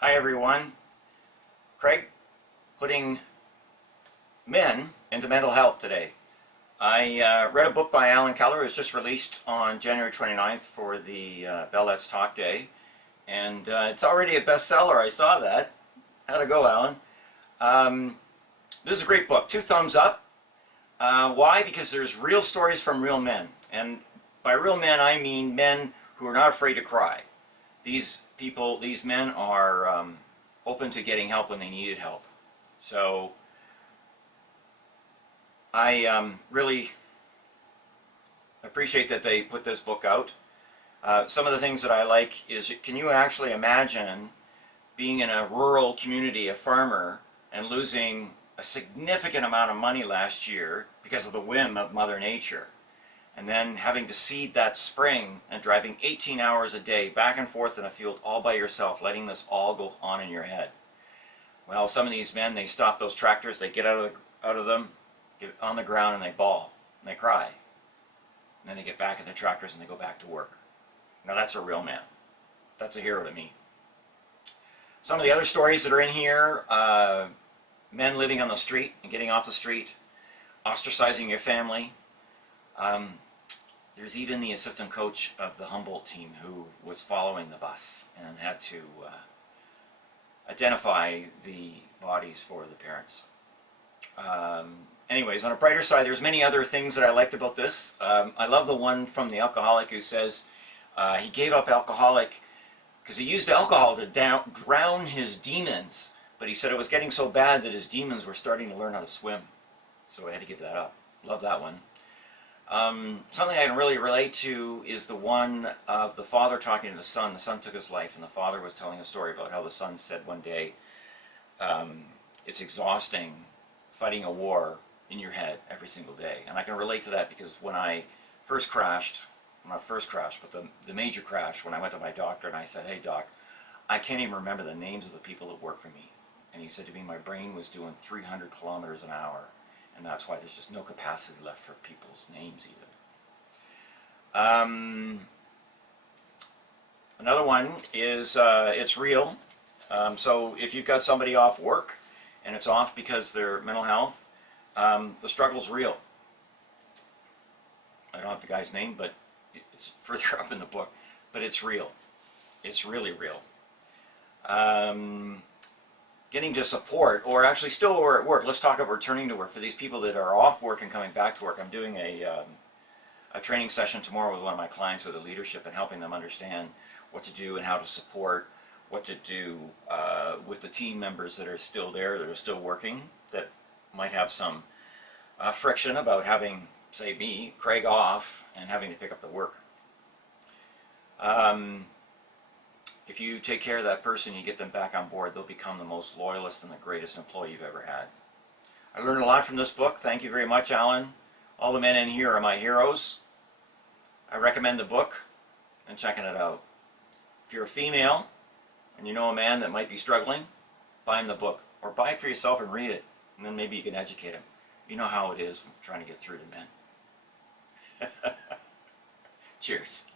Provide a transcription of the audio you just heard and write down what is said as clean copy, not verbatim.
Hi everyone. Craig, putting men into mental health today. I read a book by Allan Kehler. It was just released on January 29th for the Bell Let's Talk Day. And it's already a bestseller. I saw that. How'd it go, Allan? This is a great book. 2 thumbs up. Why? Because there's real stories from real men. And by real men, I mean men who are not afraid to cry. These men are open to getting help when they needed help. So I really appreciate that they put this book out. Some of the things that I like is, can you actually imagine being in a rural community, a farmer, and losing a significant amount of money last year because of the whim of Mother Nature? And then having to seed that spring and driving 18 hours a day back and forth in a field all by yourself, letting this all go on in your head. Well, some of these men, they stop those tractors, they get out of them, get on the ground, and they bawl, and they cry. And then they get back in their tractors and they go back to work. Now that's a real man. That's a hero to me. Some of the other stories that are in here, men living on the street and getting off the street, ostracizing your family. There's even the assistant coach of the Humboldt team who was following the bus and had to identify the bodies for the parents. Anyways, on a brighter side, there's many other things that I liked about this. I love the one from the alcoholic who says he gave up alcoholic because he used alcohol to drown his demons, but he said it was getting so bad that his demons were starting to learn how to swim, so he had to give that up. Love that one. Something I can really relate to is the one of the father talking to the son. The son took his life, and the father was telling a story about how the son said one day, it's exhausting fighting a war in your head every single day. And I can relate to that because when I first crashed, not first crash, but the major crash, when I went to my doctor and I said, hey doc, I can't even remember the names of the people that work for me. And he said to me, my brain was doing 300 kilometers an hour. And that's why there's just no capacity left for people's names even. Another one is it's real. So if you've got somebody off work and it's off because their mental health, the struggle's real. I don't have the guy's name, but it's further up in the book. But it's real. It's really real. Getting to support, or actually still we're at work. Let's talk about returning to work. For these people that are off work and coming back to work, I'm doing a training session tomorrow with one of my clients with the leadership and helping them understand what to do and how to support, what to do with the team members that are still there, that are still working, that might have some friction about having, say me, Craig off and having to pick up the work. If you take care of that person, you get them back on board, they'll become the most loyalist and the greatest employee you've ever had. I learned a lot from this book. Thank you very much, Allan. All the men in here are my heroes. I recommend the book and checking it out. If you're a female and you know a man that might be struggling, buy him the book. Or buy it for yourself and read it. And then maybe you can educate him. You know how it is trying to get through to men. Cheers.